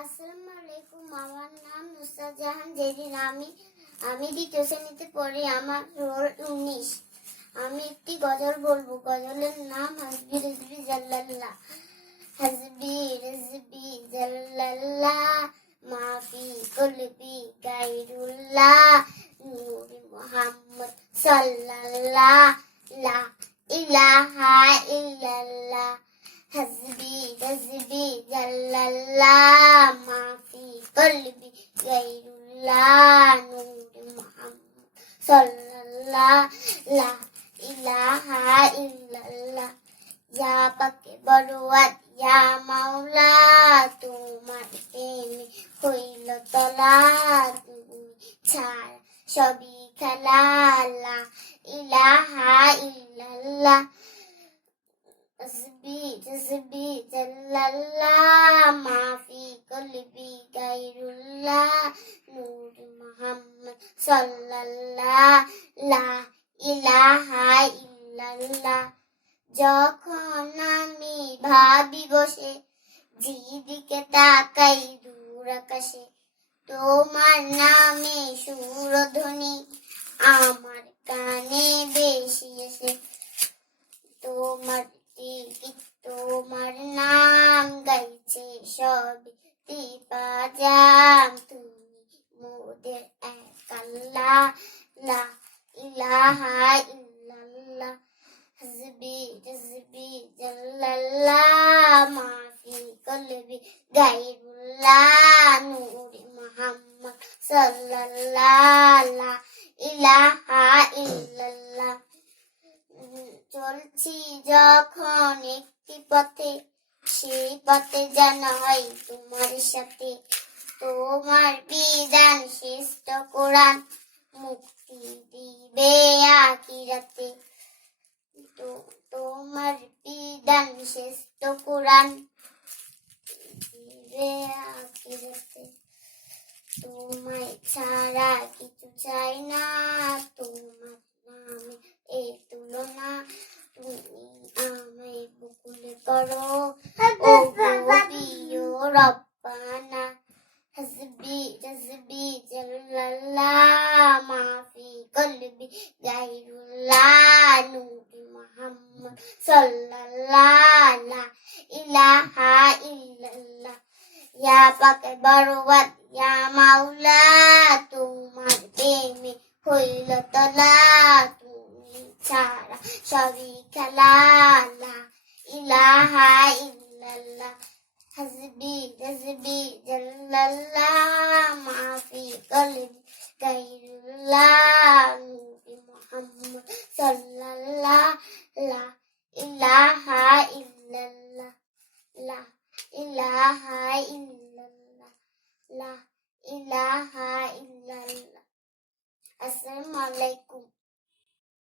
আসসালামু আলাইকুম। আমার নাম নুসরাত জাহান জেরিন। আমি দ্বিতীয় শ্রেণীতে পড়ি। আমার রোল 19। আমি একটি গজল বলবো। গজলের নাম হাসবি রিজবি জাল্লাল্লাহ। হাসবি রিজবি জাল্লাল্লাহ, মাফি কলবি গায়রুল্লাহ, নূর মুহাম্মদ সাল্লাল্লাহ, লা ইলাহা ইল্লাল্লাহ। হাসবি রিজবি জাল্লাল্লাহ, মাফি কলবি গায়রুল্লাহ, নূর মুহাম্মদ সাল্লাল্লাহ, লা ইলাহা ইল্লাল্লাহ। ইয়া পাকে বড়ুয়াত ইয়া মাওলা, তোমার প্রেমে হইল তলা, তুমি ছাড়া সবই খেলা, লা ইলাহা ইল্লাল্লাহ। হাসবি রিজবি জাল্লাল্লাহ, মাফি কলবি গায়রুল্লাহ, নূর মুহাম্মদ সাল্লাল্লাহ, লা ইলাহা ইল্লাল্লাহ। যখন আমি ভাবি বসে, যেদিকে তাকাই দূর আকাশে, তোমার নামে সুরধ্বনি আমার কানে বেশি আসে। তোমার নাম গাইছে সবই দিবাজান, তুমি মোদের এক আল্লাহ, লা ইলাহা ইল্লাল্লাহ। হাসবি রিজবি জাল্লাল্লাহ, মাফি কলবি গায়রুল্লাহ, নূর মুহাম্মদ সাল্লাল্লাহ, লা ইলাহা ইল্লাল্লাহ। চলছি যখন একটি পথে, সেই পথে যেন হয় তোমার সাথে। তোমার বিধান শ্রেষ্ঠ কোরআন, মুক্তি দিবে আখিরাতে। তোমার বিধান শ্রেষ্ঠ কোরআন, দিবে আখিরাতে। তোমায় ছাড়া কিছু চাই না, তোমার নামে এই তুলনা। তুমি আমায় বকুল করো, ও গো প্রিয় রব্বানা। হাসবি রিজবি জাল্লাল্লাহ, মাফি কলবি গায়রুল্লাহ, নূর মুহাম্মদ সাল্লাল্লাহ, লা ইলাহা ইল্লাল্লাহ। ইয়া পাকে বড়ুয়াত ইয়া মাওলা, তোমার প্রেমে হইল তলা, তুমি ছাড়া সবই খেলা, লা ইলাহা ইল্লাল্লাহ। হাসবি রিজবি জাল্লাল্লাহ, মাফি কলবি গায়রুল্লাহ, নূর মুহাম্মদ সাল্লাল্লাহ, লা ইলাহা ইল্লাল্লাহ, লা ইলাহা ইল্লাল্লাহ, লা ইলাহা